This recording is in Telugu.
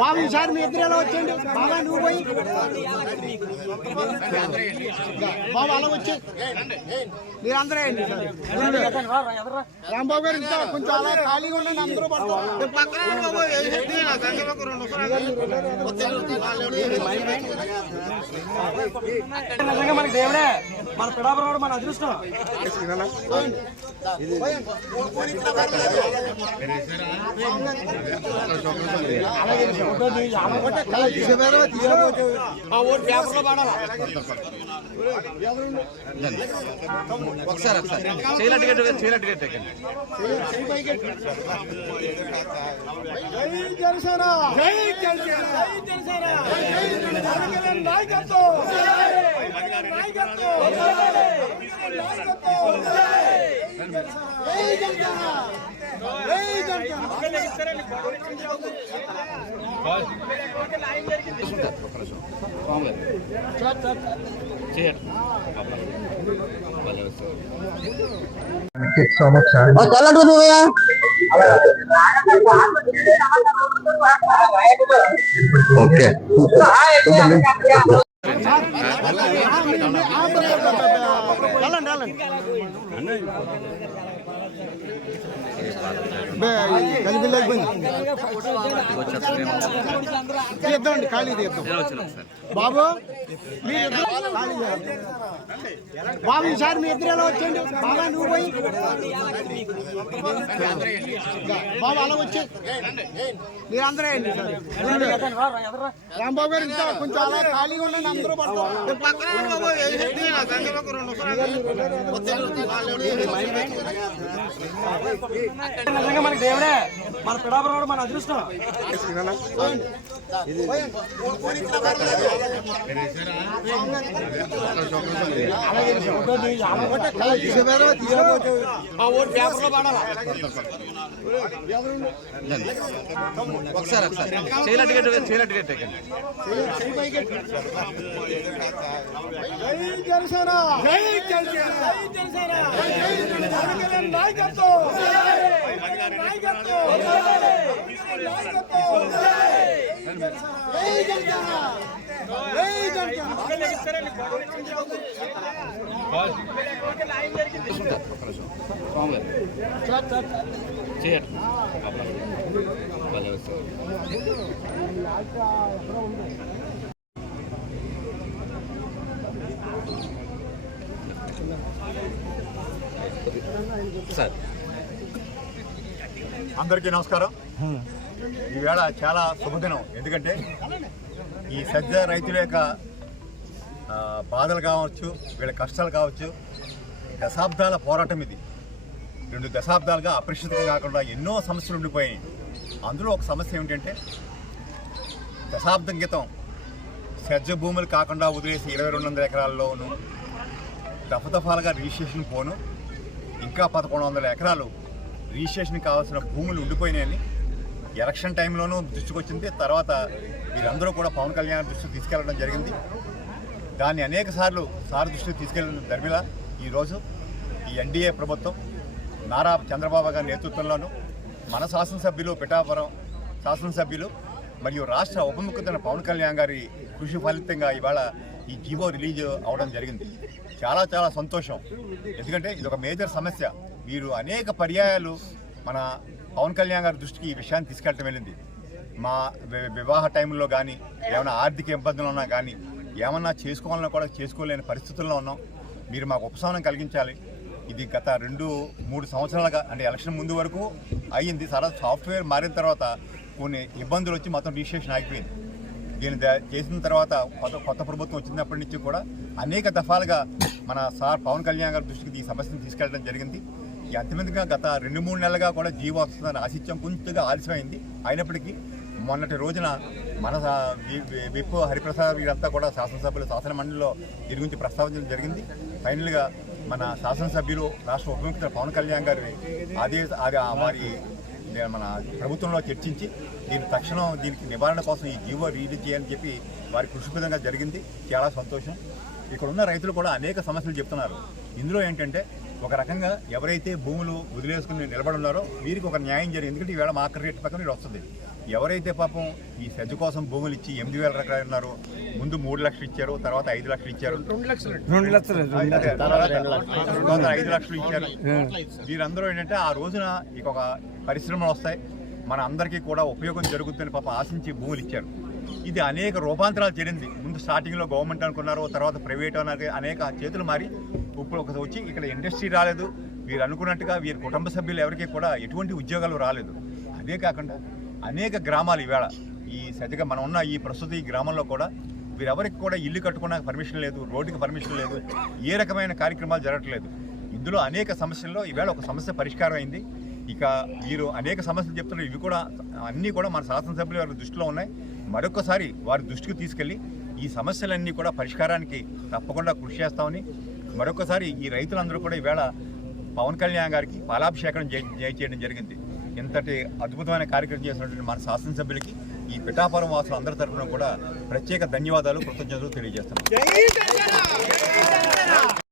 బాబు ఈసారి మీ ఇద్దరు ఎలా వచ్చేయండి. బాబా నువ్వు పోయి బాబు అలా వచ్చే మీరందరూ వేయండి. రాంబాబు గారు ఇంకా కొంచెం అలా ఖాళీగా ఉండండి. అందరూ పడతారు. మనకి దేవుడే మన పిడాపరాడు మన అదృష్టం. ఒకసారి చేయనట్టుగా ఓకే తీద్దామండి, ఖాళీ తీద్దాం. బాబు బాబు ఈసారి మీ ఇద్దరు ఎలా వచ్చేయండి. బాబా నువ్వు పోయి బాబు అలా వచ్చే మీరందరూ వేయండి. రాంబాబు గారు ఇంకా కొంచెం అలా ఖాళీగా ఉండండి. అందరూ పడతారు. మనకి దేవుడే మన పిడాపరాడు మన అదృష్టం. ఒకసారి చేయనట్టుగా అందరికీ నమస్కారం. ఈవేళ చాలా శుభదినం. ఎందుకంటే ఈ సజ్జ రైతుల యొక్క బాధలు కావచ్చు, వీళ్ళ కష్టాలు కావచ్చు, దశాబ్దాల పోరాటం ఇది. 2 దశాబ్దాలుగా అపరిష్కృతం కాకుండా ఎన్నో సమస్యలు ఉండిపోయాయి. అందులో ఒక సమస్య ఏమిటంటే దశాబ్దం క్రితం సజ్జ భూములు కాకుండా వదిలేసి 2200 ఎకరాల్లోనూ దఫదఫాలుగా రిజిస్ట్రేషన్ పోను ఇంకా 1100 ఎకరాలు రిజిస్ట్రేషన్ కావాల్సిన భూములు ఉండిపోయినాయని ఎలక్షన్ టైంలోనూ దృష్టికి వచ్చింది. తర్వాత వీరందరూ కూడా పవన్ కళ్యాణ్ దృష్టికి తీసుకెళ్లడం జరిగింది. దాన్ని అనేక సార్లు దృష్టికి తీసుకెళ్లిన ధర్మిలా ఈరోజు ఈ ఎన్డీఏ ప్రభుత్వం నారా చంద్రబాబు గారి నేతృత్వంలోనూ మన శాసనసభ్యులు పిఠాపురం శాసనసభ్యులు మరియు రాష్ట్ర ఉప ముఖ్యమంత్రి పవన్ కళ్యాణ్ గారి కృషి ఫలితంగా ఇవాళ ఈ జీవో రిలీజ్ అవడం జరిగింది. చాలా చాలా సంతోషం. ఎందుకంటే ఇది ఒక మేజర్ సమస్య. వీరు అనేక పర్యాయాలు మన పవన్ కళ్యాణ్ గారి దృష్టికి ఈ విషయాన్ని తీసుకెళ్ళటం వెళ్ళింది. మా వివాహ టైంలో కానీ ఏమైనా ఆర్థిక ఇబ్బందులు ఉన్నా కానీ ఏమన్నా చేసుకోవాలన్నా కూడా చేసుకోలేని పరిస్థితుల్లో ఉన్నాం. మీరు మాకు ఉపశమనం కలిగించాలి. ఇది గత 2-3 సంవత్సరాలుగా అంటే ఎలక్షన్ ముందు వరకు అయ్యింది. సాఫ్ట్వేర్ మారిన తర్వాత కొన్ని ఇబ్బందులు వచ్చి మొత్తం రిజిస్ట్రేషన్ ఆగిపోయింది. దీన్ని చేసిన తర్వాత కొత్త ప్రభుత్వం వచ్చినప్పటి నుంచి కూడా అనేక దఫాలుగా మన పవన్ కళ్యాణ్ గారి దృష్టికి ఈ సమస్యను తీసుకెళ్ళడం జరిగింది. అంతిమంగా గత 2-3 నెలలుగా కూడా జీవో వస్తుందని ఆశిత్యం కొంచెంగా ఆలస్యమైంది. అయినప్పటికీ మొన్నటి రోజున మన విప్ హరిప్రసాద్ వీరంతా కూడా శాసనసభ్యులు శాసన మండలిలో దీని గురించి ప్రస్తావించడం జరిగింది. ఫైనల్గా మన శాసనసభ్యులు రాష్ట్ర ఉప ముఖ్యమంత్రి పవన్ కళ్యాణ్ గారి వారి మన ప్రభుత్వంలో చర్చించి దీనికి నివారణ కోసం ఈ జీవో రిలీజ్ చేయాలని చెప్పి వారి కృషిపదంగా జరిగింది. చాలా సంతోషం. ఇక్కడ ఉన్న రైతులు కూడా అనేక సమస్యలు చెప్తున్నారు. ఇందులో ఏంటంటే ఒక రకంగా ఎవరైతే భూములు వదిలేసుకుని నిలబడి ఉన్నారో వీరికి ఒక న్యాయం జరిగింది. ఎందుకంటే ఈవేళ మార్కెట్ రేట్ పక్కన వస్తుంది. ఎవరైతే పాపం ఈ సెజ్ కోసం భూములు ఇచ్చి 8,000 ఎకరాలు ఉన్నారు, ముందు 3 లక్షలు ఇచ్చారు, తర్వాత 5 లక్షలు ఇచ్చారు, 2 లక్షలు తర్వాత 5 లక్షలు ఇచ్చారు. వీరందరూ ఏంటంటే ఆ రోజున ఇక ఒక పరిశ్రమలు వస్తాయి, మన అందరికీ కూడా ఉపయోగం జరుగుతుందని పాప ఆశించి భూములు ఇచ్చారు. ఇది అనేక రూపాంతరాలు చెందింది. ముందు స్టార్టింగ్లో గవర్నమెంట్ అనుకున్నారు, తర్వాత ప్రైవేట్ అన్నది అనేక చేతులు మారి ఇప్పుడు ఒక వచ్చి ఇక్కడ ఇండస్ట్రీ రాలేదు. వీరు అనుకున్నట్టుగా వీరి కుటుంబ సభ్యులు ఎవరికి కూడా ఎటువంటి ఉద్యోగాలు రాలేదు. అదే కాకుండా అనేక గ్రామాలు ఈవేళ ఈ సరిగా మనం ఉన్న ఈ ప్రస్తుత ఈ గ్రామంలో కూడా వీరెవరికి కూడా ఇల్లు కట్టుకోవడానికి పర్మిషన్ లేదు, రోడ్డుకి పర్మిషన్ లేదు, ఏ రకమైన కార్యక్రమాలు జరగట్లేదు. ఇందులో అనేక సమస్యల్లో ఈవేళ ఒక సమస్య పరిష్కారం అయింది. ఇక వీరు అనేక సమస్యలు చెప్తున్నారు, ఇవి కూడా అన్నీ కూడా మన శాసనసభ్యులు వారి దృష్టిలో ఉన్నాయి. మరొకసారి వారి దృష్టికి తీసుకెళ్ళి ఈ సమస్యలన్నీ కూడా పరిష్కారానికి తప్పకుండా కృషి చేస్తామని మరొకసారి ఈ రైతులందరూ కూడా ఈవేళ పవన్ కళ్యాణ్ గారికి పాలాభిషేకం చేయడం జరిగింది. ఇంతటి అద్భుతమైన కార్యక్రమం చేసినటువంటి మన శాసనసభ్యులకి ఈ పిఠాపురం వాసులు అందరి తరఫున కూడా ప్రత్యేక ధన్యవాదాలు, కృతజ్ఞతలు తెలియజేస్తున్నాం.